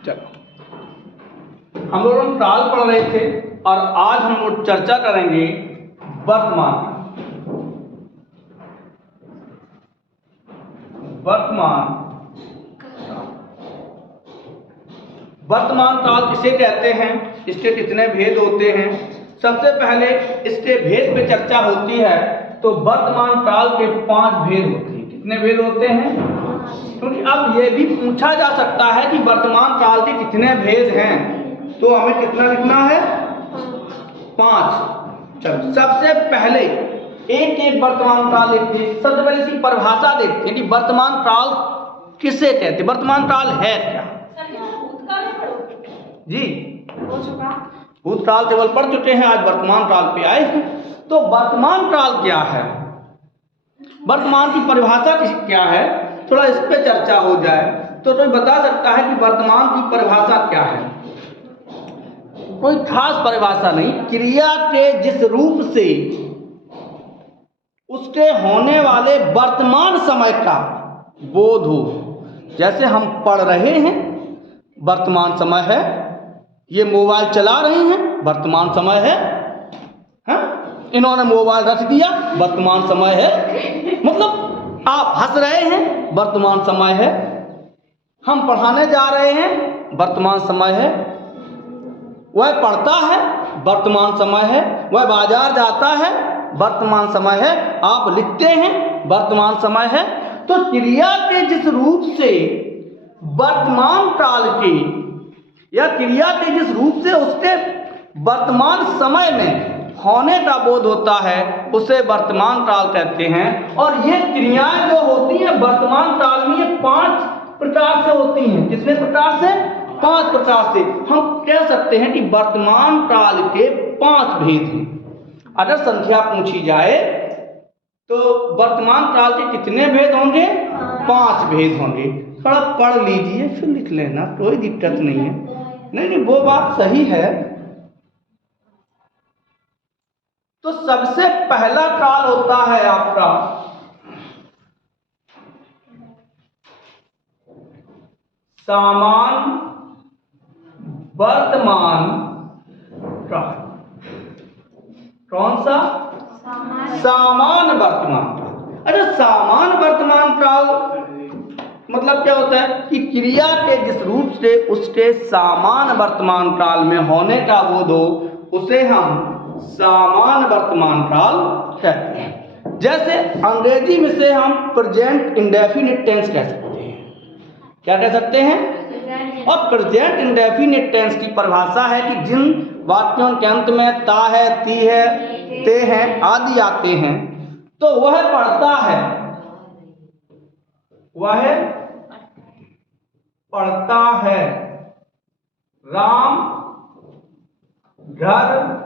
चलो, हम लोग काल पढ़ रहे थे और आज हम लोग चर्चा करेंगे वर्तमान काल किसे कहते हैं, इसके कितने भेद होते हैं। सबसे पहले इसके भेद पे चर्चा होती है तो वर्तमान काल के 5 भेद होते हैं। कितने भेद होते हैं? क्योंकि अब ये भी पूछा जा सकता है कि वर्तमान काल के कितने भेद हैं, तो हमें कितना लिखना है? 5। चलो, सबसे पहले एक वर्तमान काल लिखते हैं। सबसे पहले इसकी परिभाषा देखते हैं कि वर्तमान काल किसे कहते हैं, वर्तमान काल है क्या। जी, भूतकाल केवल पढ़ चुके हैं, आज वर्तमान काल पे आए हैं। तो वर्तमान काल क्या है, वर्तमान की परिभाषा क्या है, थोड़ा इस पे चर्चा हो जाए तो कोई बता सकता है कि वर्तमान की परिभाषा क्या है। कोई खास परिभाषा नहीं, क्रिया के जिस रूप से उसके होने वाले वर्तमान समय का बोध हो। जैसे हम पढ़ रहे हैं, वर्तमान समय है। ये मोबाइल चला रहे हैं, वर्तमान समय है। इन्होंने मोबाइल रख दिया, वर्तमान समय है। मतलब आप हंस रहे हैं, वर्तमान समय है। हम पढ़ाने जा रहे हैं, वर्तमान समय है। वह पढ़ता है, वर्तमान समय है। वह बाजार जाता है, वर्तमान समय है। आप लिखते हैं, वर्तमान समय है। तो क्रिया के जिस रूप से वर्तमान काल की या क्रिया के जिस रूप से उसके वर्तमान समय में होने का बोध होता है, उसे वर्तमान काल कहते हैं। और ये क्रियाएं जो होती हैं वर्तमान काल में, ये 5 प्रकार से होती हैं। कितने प्रकार से? 5 प्रकार से। हम कह सकते हैं कि वर्तमान काल के 5 भेद हैं। अगर संख्या पूछी जाए तो वर्तमान काल के कितने भेद होंगे? 5 भेद होंगे। थोड़ा पढ़ लीजिए, फिर लिख लेना, कोई दिक्कत नहीं है। नहीं, वो बात सही है। तो सबसे पहला काल होता है आपका सामान्य वर्तमान काल। कौन सा? सामान्य वर्तमान काल। अच्छा, सामान्य वर्तमान काल मतलब क्या होता है कि क्रिया के जिस रूप से उसके सामान्य वर्तमान काल में होने का बोध हो, उसे हम सामान्य वर्तमान काल कहते हैं। जैसे अंग्रेजी में से हम प्रेजेंट इंडेफिनिट टेंस कह सकते हैं। क्या कह सकते हैं? और प्रेजेंट इंडेफिनिट टेंस की परिभाषा है कि जिन वाक्यों के अंत में ता है, ती है, ते हैं आदि आते हैं, तो वह पढ़ता है, वह पढ़ता है। राम घर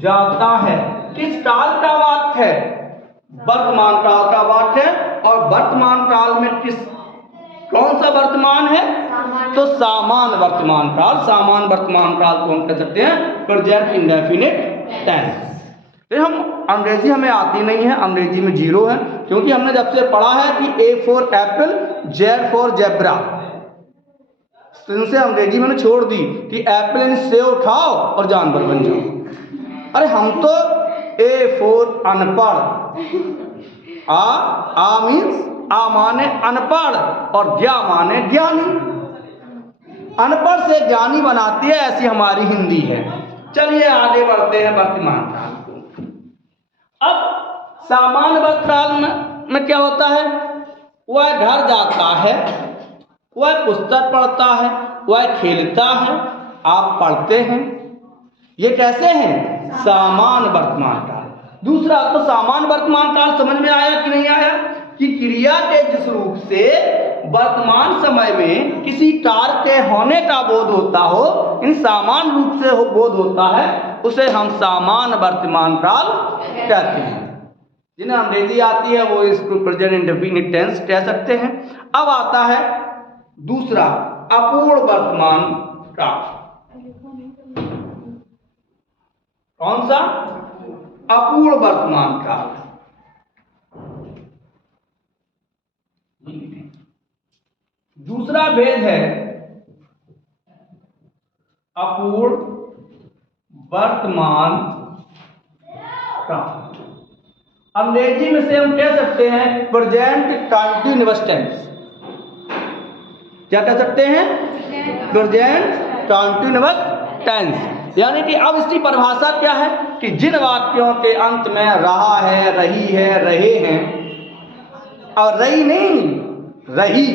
जाता है। किस काल का वाक्य है? वर्तमान काल का वाक्य है। और वर्तमान काल में कौन सा वर्तमान है? तो सामान्य वर्तमान काल। सामान्य वर्तमान काल को हम कह सकते हैं प्रेजेंट इंडेफिनिट टेंस। फिर हम अंग्रेजी हमें आती नहीं है, अंग्रेजी में 0 है, क्योंकि हमने जब से पढ़ा है कि A for Apple, Z for zebra, इनसे अंग्रेजी मैंने छोड़ दी कि एप्पल यानी सेब खाओ और जानवर बन जाओ। अरे हम तो A फॉर अनपढ़, आ मीन्स आ माने अनपढ़ और ज्ञा माने ज्ञानी। अनपढ़ से ज्ञानी बनाती है, ऐसी हमारी हिंदी है। चलिए आगे बढ़ते हैं वर्तमान काल को। अब सामान्य वर्तमान में क्या होता है? वह घर जाता है, वह पुस्तक पढ़ता है, वह खेलता है, आप पढ़ते हैं। ये कैसे हैं? सामान्य वर्तमान काल। दूसरा, तो सामान्य वर्तमान काल समझ में आया कि नहीं आया? कि क्रिया के जिस रूप से वर्तमान समय में किसी कार्य के होने का बोध होता हो, इन सामान्य रूप से बोध होता है, उसे हम सामान्य वर्तमान काल कहते हैं। जिन्हें अंग्रेजी आती है वो इसको प्रेजेंट इंडेफिनिट टेंस कह सकते हैं। अब आता है दूसरा, अपूर्ण वर्तमान काल। कौन सा? अपूर्ण वर्तमान काल। दूसरा भेद है अपूर्ण वर्तमान काल। अंग्रेजी में से हम कह सकते हैं प्रेजेंट कंटिन्यूअस टेंस। क्या कह सकते हैं? Present continuous tense. यानी कि अब इसकी परिभाषा क्या है कि जिन वाक्यों के अंत में रहा है, रही है, रहे हैं, और रही नहीं, रही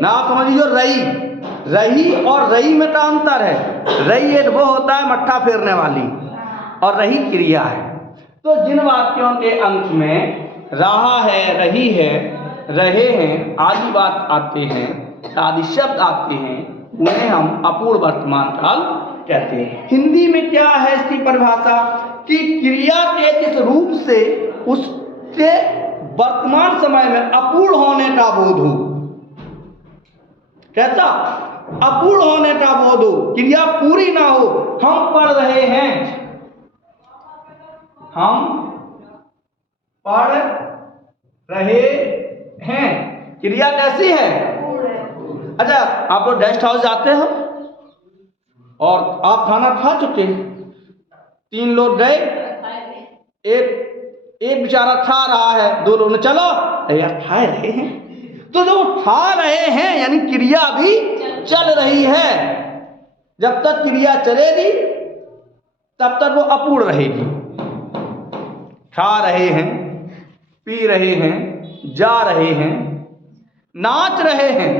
ना, आप समझ लीजिए रही और रही में का अंतर है। रही एक वो होता है मट्ठा फेरने वाली, और रही क्रिया है। तो जिन वाक्यों के अंत में रहा है, रही है, रहे हैं आदि बात आते हैं, आदि शब्द आते हैं, उन्हें हम अपूर्ण वर्तमान काल कहते हैं। हिंदी में क्या है इसकी परिभाषा कि क्रिया के जिस रूप से उसके वर्तमान समय में अपूर्ण होने का बोध हो। कैसा? अपूर्ण होने का बोध हो, क्रिया पूरी ना हो। हम पढ़ रहे हैं, हम पढ़ रहे हैं, क्रिया कैसी है? अच्छा, आप लोग गेस्ट हाउस जाते हो और आप खाना खा चुके हैं, 3 लोग गए, एक बेचारा खा रहा है, 2 लोग ने चलो, यार खा रहे हैं, तो जो खा रहे हैं यानी क्रिया भी चल रही है। जब तक क्रिया चलेगी तब तक वो अपूर्ण रहेगी। खा रहे हैं, पी रहे हैं, जा रहे हैं, नाच रहे हैं।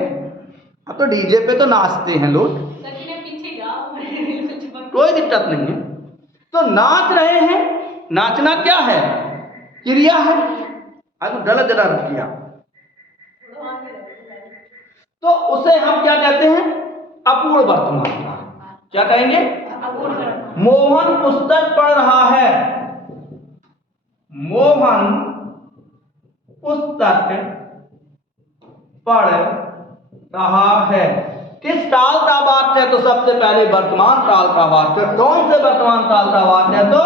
अब तो डीजे पे तो नाचते हैं लोग, कोई दिक्कत नहीं है। तो नाच रहे हैं, नाचना क्या है? क्रिया है। आज गलत जरा किया, तो उसे हम क्या कहते हैं? अपूर्ण वर्तमान काल। क्या कहेंगे? मोहन पुस्तक पढ़ रहा है, मोहन पुस्तक पढ़ रहा है। किस काल का वाक्य है? तो सबसे पहले वर्तमान काल का वाक्य। कौन से वर्तमान काल का वाक्य है? तो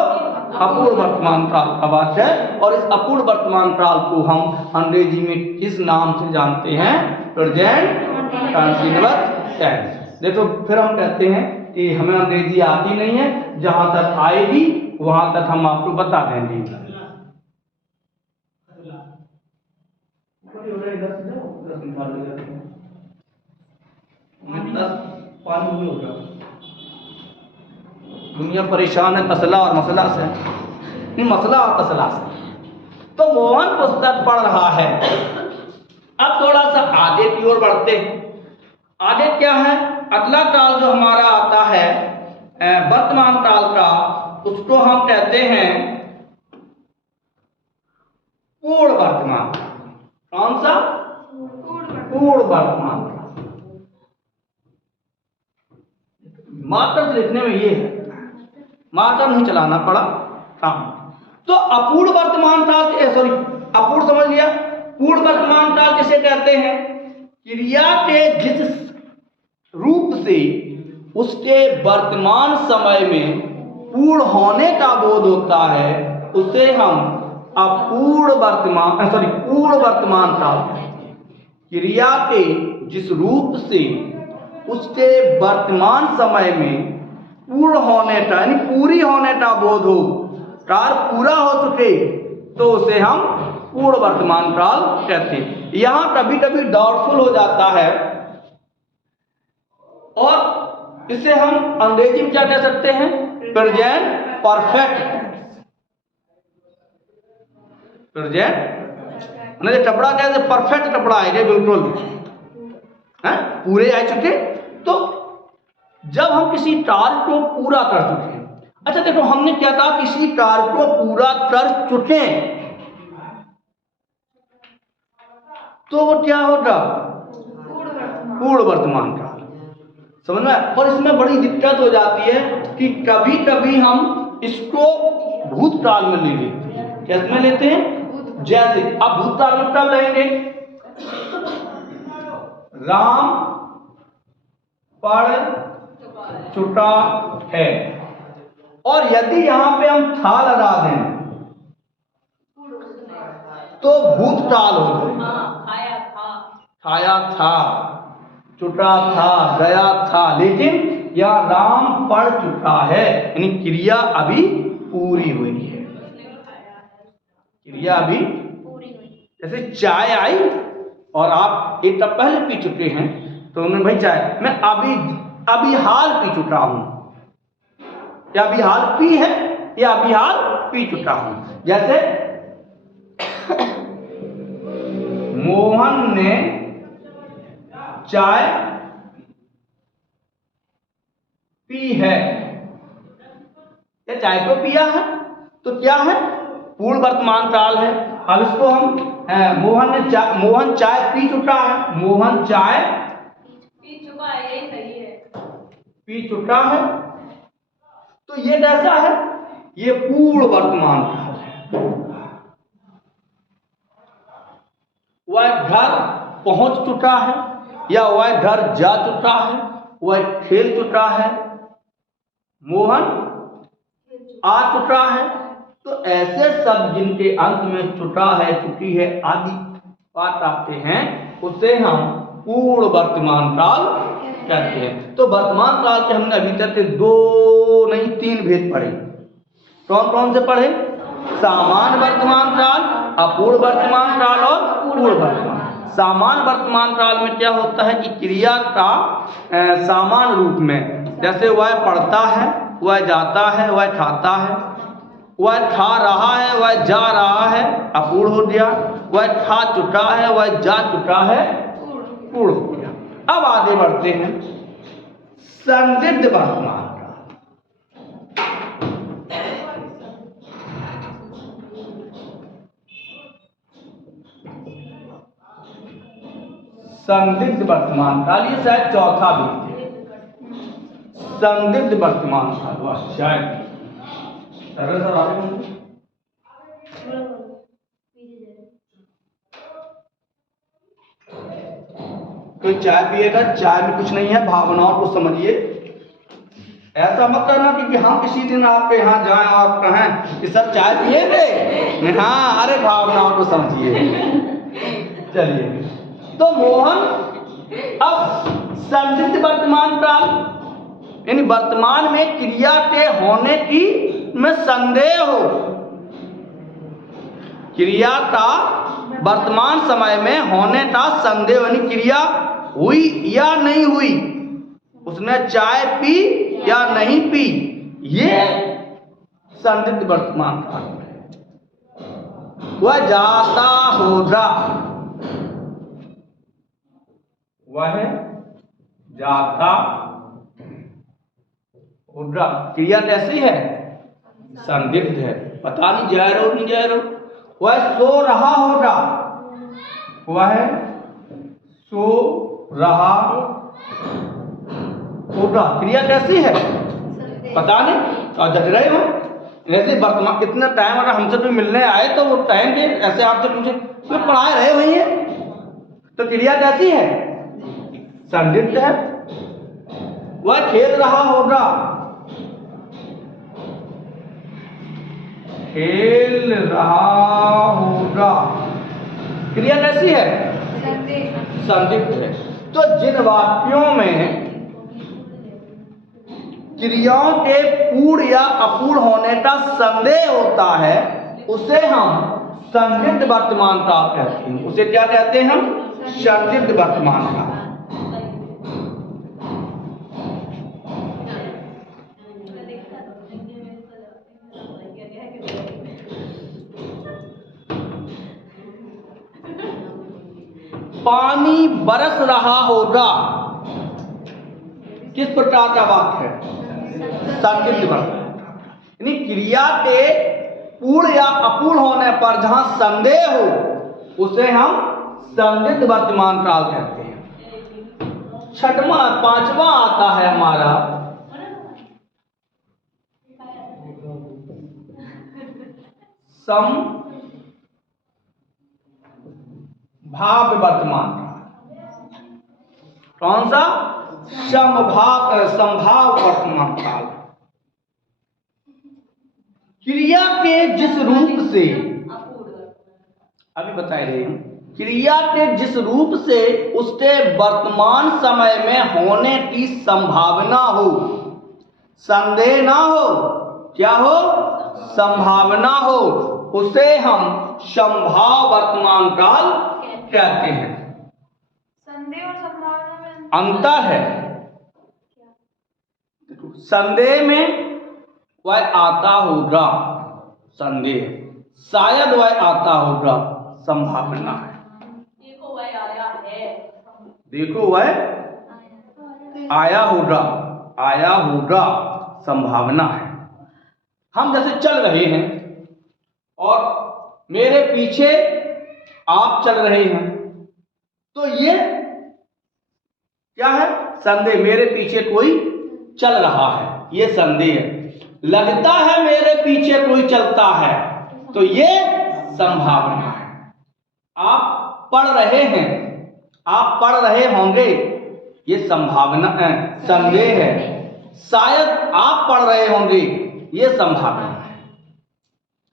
अपूर्ण वर्तमान काल का वाक्य है। और इस अपूर्ण वर्तमान काल को हम अंग्रेजी में किस नाम से जानते हैं? Present continuous tense. देखो, फिर हम कहते हैं कि हमें अंग्रेजी आती नहीं है, जहां तक आएगी वहां तक हम आपको बता देंगे। दुनिया परेशान है तसला और मसला से, नहीं मसला और तसला से। तो मोहन पुस्तक पढ़ रहा है। अब थोड़ा सा आगे की ओर बढ़ते हैं। आगे क्या है? अगला काल जो हमारा आता है वर्तमान काल का, उसको हम कहते हैं पूर्ण वर्तमान। कौन सा? पूर्ण वर्तमान। मात्र लिखने में ये है, मात्र नहीं चलाना पड़ा काम। तो अपूर्ण वर्तमान काल, सॉरी अपूर्ण समझ लिया। पूर्ण वर्तमान काल किसे कहते हैं? क्रिया के जिस रूप से उसके वर्तमान समय में पूर्ण होने का बोध होता है, उसे हम अपूर्ण वर्तमान पूर्ण वर्तमान काल कहते हैं। क्रिया के जिस रूप से उसके वर्तमान समय में पूर्ण होने का यानी पूरी होने का बोध हो, कार्य पूरा हो चुके, तो उसे हम पूर्ण वर्तमान काल कहते हैं। यहां कभी कभी डाउटफुल हो जाता है, और इसे हम अंग्रेजी में क्या कह सकते हैं? Present perfect. प्रेजेंट नहीं, कपड़ा कैसे परफेक्ट कपड़ा है, बिल्कुल है, पूरे आ चुके। तो जब हम किसी कार्य को पूरा कर चुके हैं, अच्छा देखो हमने क्या कहा? किसी कार्य को पूरा कर चुके, तो वो क्या होगा? पूर्ण वर्तमान काल। समझ में? और इसमें बड़ी दिक्कत हो जाती है कि कभी कभी हम इसको भूतकाल में ले लेते हैं। कैसे में लेते हैं? जैसे अब भूतकाल में कब लेंगे? राम पढ़ चुका है, और यदि यहां पे हम था लगा दें तो भूतकाल हो जाएगा। खाया था, चुका था, गया था। लेकिन या राम पढ़ चुका है, यानी क्रिया अभी पूरी हुई है। क्रिया अभी पूरी हुई। जैसे चाय आई और आप एक कप पहले पी चुके हैं, तो उन्होंने भाई चाय मैं अभी हाल पी चुका हूं, या अभी हाल पी है या अभी हाल पी चुका हूं। जैसे मोहन ने चाय पी है, या चाय को पिया है, तो क्या है, पूर्ण वर्तमान काल है। अब इसको हम मोहन चाय पी चुका है, मोहन चाय पी चुका है, यही सही है, पी चुका है, तो ये कैसा है, ये पूर्ण वर्तमान काल है। वह घर पहुंच चुका है, या वह घर जा चुका है, वह खेल चुका है, मोहन आ चुका है। तो ऐसे शब्द जिनके अंत में चुका है, चुकी है आदि बात आते हैं, उसे हम पूर्ण वर्तमान काल कहते हैं। तो वर्तमान काल के हमने अभी तक 2 नहीं 3 भेद पढ़े। कौन कौन से पढ़े? सामान्य वर्तमान काल, अपूर्ण वर्तमान काल और पूर्ण वर्तमान। सामान्य वर्तमान काल में क्या होता है कि क्रिया का सामान्य रूप में, जैसे वह पढ़ता है, वह जाता है, वह खाता है, वह खा रहा है, वह जा रहा है, अपूर्ण हो गया। वह खा चुका है, वह जा चुका है, पूर्ण हो गया। अब आगे बढ़ते हैं संदिग्ध वर्तमान काल। संदिग्ध वर्तमान काल, ये शायद चौथा भी है। संदिग्ध वर्तमान काल वह शायद कोई चाय पिएगा, चाय में कुछ नहीं है, भावनाओं को समझिए। ऐसा मत करना कि हम किसी दिन आपके यहाँ जाएं और कहें कि सर चाय पिएंगे, हाँ, अरे भावनाओं को समझिए। चलिए, तो मोहन अब संदिग्ध वर्तमान काल, यानी वर्तमान में क्रिया के होने की में संदेह हो, क्रिया का वर्तमान समय में होने का संदेह, यानी क्रिया हुई या नहीं हुई, उसने चाय पी या नहीं पी, ये संदिग्ध वर्तमान काल है। वह जाता होगा, वह जाता होगा, क्रिया कैसी है, संदिग्ध है, पता नहीं जा रहा नहीं जा रहा। वह सो रहा होगा, वह सो रहा होगा, क्रिया कैसी है, पता नहीं, और जग रहे हो। ऐसे वर्तमान कितना टाइम अगर हमसे कोई मिलने आए तो वो टाइम के ऐसे आपसे पूछे तो पढ़ाए रहे वही है, तो क्रिया कैसी है, संदिग्ध है। वह खेल रहा होगा, खेल रहा होगा, क्रिया कैसी है, संदिग्ध है। तो जिन वाक्यों में क्रियाओं के पूर्ण या अपूर्ण होने का संदेह होता है, उसे हम संदिग्ध वर्तमान काल कहते हैं। उसे क्या कहते हैं हम, संदिग्ध वर्तमान काल। पानी बरस रहा होगा, किस प्रकार का वाक्य है, संदिग्ध वर्तमान, यानी क्रिया के पूर्ण या अपूर्ण होने पर जहां संदेह हो, उसे हम संदिग्ध वर्तमान काल कहते हैं। छठवां 5वां आता है हमारा संभाव्य वर्तमान काल। कौन सा, संभाव्य वर्तमान काल। क्रिया के जिस रूप से अभी बताए रहे हैं, क्रिया के जिस रूप से उसके वर्तमान समय में होने की संभावना हो, संदेह ना हो, क्या हो, संभावना हो, उसे हम संभाव वर्तमान काल कहते हैं। संदेह और संभावना में अंतर है। संदेह में वह आता होगा, संदेह, शायद वह आता होगा, संभावना है। देखो वह आया है, देखो वह आया होगा, आया होगा, संभावना है। हम जैसे चल रहे हैं और मेरे पीछे आप चल रहे हैं, तो ये क्या है, संदेह। मेरे पीछे कोई चल रहा है, ये संदेह है। लगता है मेरे पीछे कोई चलता है, तो ये संभावना है। आप पढ़ रहे हैं, आप पढ़ रहे होंगे, ये संभावना है, संदेह है। शायद आप पढ़ रहे होंगे, ये संभावना है।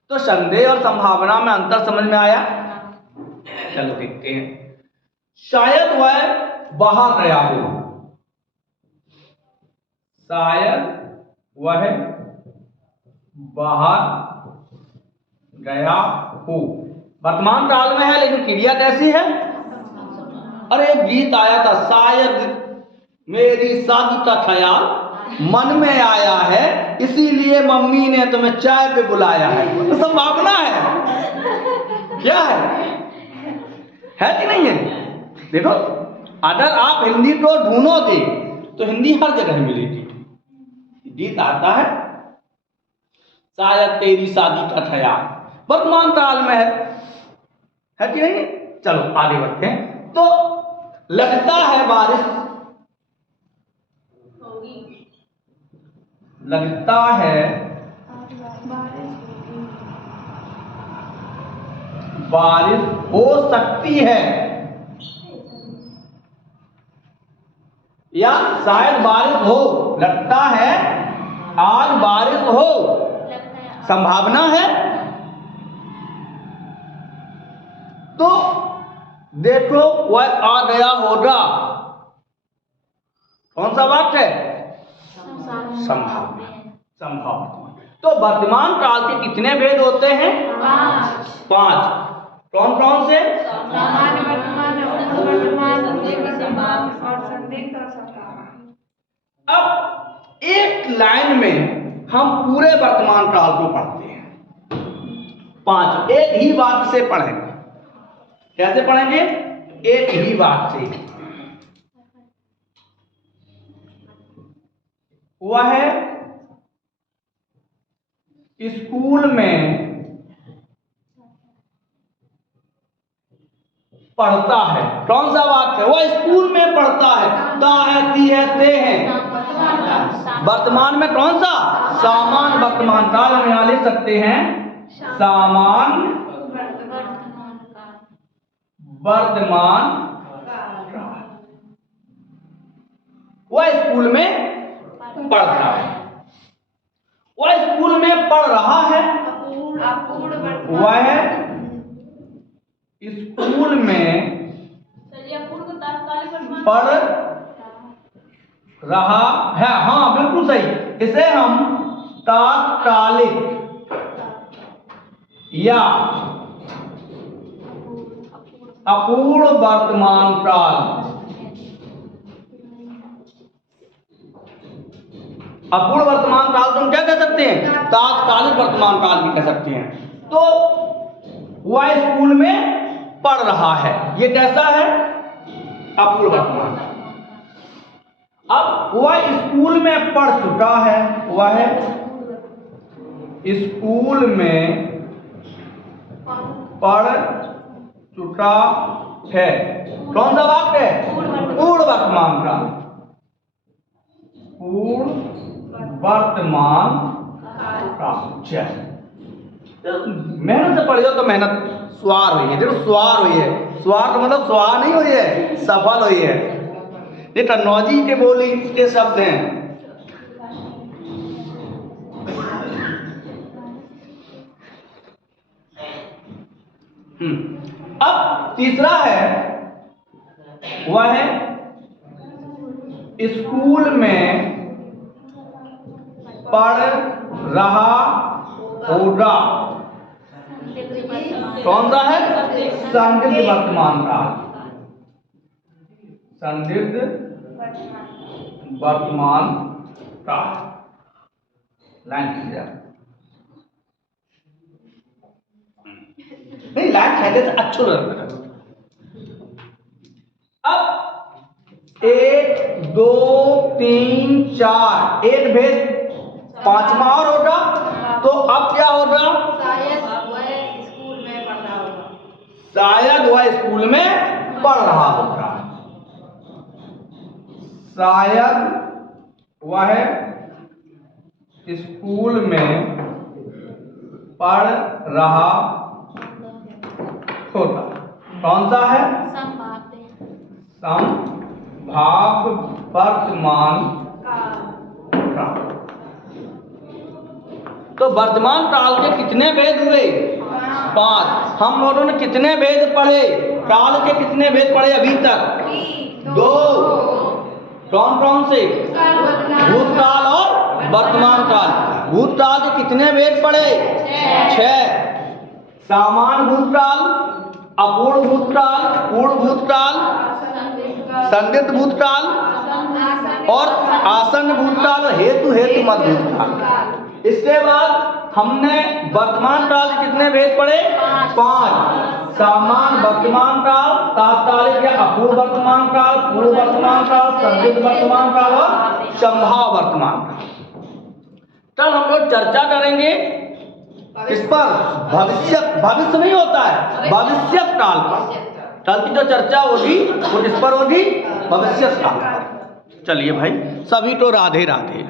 तो संदेह और संभावना में अंतर समझ में आया? चलो देखते हैं। शायद वह बाहर गया हो, शायद वह बाहर गया हो, वर्तमान काल में है, लेकिन क्रिया कैसी है? अरे एक गीत आया था, शायद मेरी शादी का ख्याल मन में आया है, इसीलिए मम्मी ने तुम्हें चाय पे बुलाया है। तो संभावना है, क्या है कि नहीं है? देखो, अगर आप हिंदी को ढूंढोगे तो हिंदी हर जगह मिलेगी। गीत आता है, शायद तेरी शादी का ख्याल, वर्तमान काल में है कि नहीं? चलो आगे बढ़ते हैं। तो लगता है बारिश होगी, लगता है बारिश हो सकती है, या शायद बारिश हो। लगता है आज बारिश हो, संभावना है। तो देखो वह आ गया होगा, कौन सा वाक्य है? संभावना, संभावना। तो वर्तमान काल के कितने भेद होते हैं? 5। कौन कौन से? सामान्य वर्तमान, वर्तमान, संभावना और संदिग्ध और संभावना। अब एक लाइन में हम पूरे वर्तमान काल को पढ़ते हैं। 5 एक ही बात से पढ़ेंगे। कैसे पढ़ेंगे? एक ही बात से। वह स्कूल में पढ़ता है, कौन सा बात है? वह स्कूल में पढ़ता है, ता है, ती है, ते है। वर्तमान में कौन सा? सामान्य वर्तमान काल हम यहां लिख सकते हैं, सामान्य वर्तमान काल। वह स्कूल में पढ़ता है, वह स्कूल में पढ़ रहा है, वह स्कूल में पढ़ रहा है। हाँ बिल्कुल सही। इसे हम तात्कालिक या अपूर्ण वर्तमान काल, अपूर्ण वर्तमान काल तुम क्या कह सकते हैं? तात्कालिक वर्तमान काल भी कह सकते हैं। तो वह स्कूल में पढ़ रहा है, ये कैसा है? अपूर्ण वर्तमान। अब वह स्कूल में पढ़ चुका है, वह स्कूल में पढ़ चुका है, कौन सा वाक्य है? पूर्ण वर्तमान काल, पूर्ण वर्तमान काल। मेहनत से पढ़ियो तो मेहनत स्वार हुई है। देखो स्वार हुई है, स्वार का मतलब स्वार नहीं हुई है, सफल हुई है। ये टेक्नोलॉजी के बोली के शब्द हैं। अब तीसरा है वह है स्कूल में पढ़ रहा होगा। कौन सा है? संदिग्ध वर्तमान काल। संदिग्ध वर्तमान काल। Line clear? नहीं, लाइन छाते से अच्छो लगता है। अब 1 2 3 4 एक भेद, पांचवा और होगा, तो अब क्या होगा? शायद वह स्कूल में पढ़ रहा होगा। शायद वह स्कूल में पढ़ रहा होगा। शायद वह स्कूल में पढ़ रहा होगा। कौन सा है? संभाव्य वर्तमान काल। तो वर्तमान काल के कितने भेद हुए? 5। हम लोगों ने कितने भेद पढ़े? काल के कितने भेद पढ़े अभी तक? 2। कौन कौन से? भूतकाल और वर्तमान काल। भूतकाल के कितने भेद पढ़े? 6। सामान्य भूतकाल, अपूर्ण भूतकाल, पूर्ण भूतकाल, संदिग्ध भूतकाल और आसन्न भूतकाल, हेतु मत भूतकाल। इसके बाद हमने वर्तमान काल के कितने भेद पढ़े? 5। सामान्य वर्तमान काल, तात्कालिक या अपूर्ण वर्तमान काल, पूर्व वर्तमान काल, संदिग्ध वर्तमान काल और संभाव्य वर्तमान काल। कल हम लोग चर्चा करेंगे इस पर भविष्य नहीं होता है, भविष्य काल पर। कल की जो चर्चा होगी वो किस पर होगी? भविष्य काल पर। चलिए भाई, सभी को राधे राधे।